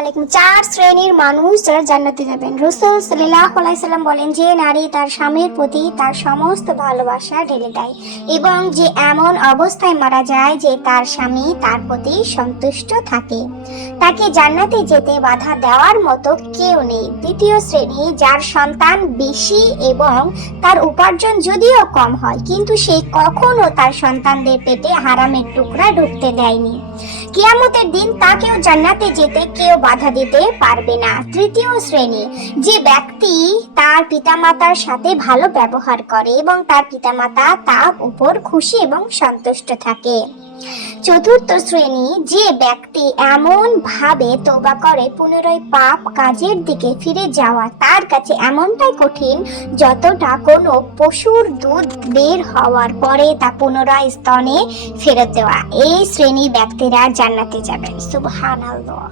আলাইকুম। 4 শ্রেণীর মানুষ যারা জান্নাতে যাবেন। রাসূল সাল্লাল্লাহু আলাইহি সাল্লাম বলেন যে নারী তার স্বামীর প্রতি তার সমস্ত ভালোবাসা ঢেলে দেয় এবং যে এমন অবস্থায় মারা যায় যে তার স্বামী তার প্রতি সন্তুষ্ট থাকে, তাকে জান্নাতে যেতে বাধা দেওয়ার মতো কেউ নেই। দ্বিতীয় শ্রেণী, যার সন্তান বেশি এবং তার উপার্জন যদিও কম হয়, কিন্তু সে কখনো তার সন্তানদের পেটে হারামের টুকরা ঢুকতে দেয়নি। কিয়ামতের দিন তাকেও জান্নাতে যেতে কেউ বাধা দিতে পারবে না। তৃতীয় শ্রেণী, যে ব্যক্তি তার পিতামাতার সাথে ভালো ব্যবহার করে এবং তার পিতামাতা তার উপর খুশি এবং সন্তুষ্ট থাকে। চতুর্থ শ্রেণী, যে ব্যক্তি এমন ভাবে তওবা করে পুনরায় পাপ কাজের দিকে ফিরে যাওয়া তার কাছে এমনটাই কঠিন যতটা কোনো পশুর দুধ বের হওয়ার পরে তা পুনরায় স্তনে ফেরত দেওয়া। এই শ্রেণীর ব্যক্তিরা জান্নাতে যাবেন। সুবহানাল্লাহ।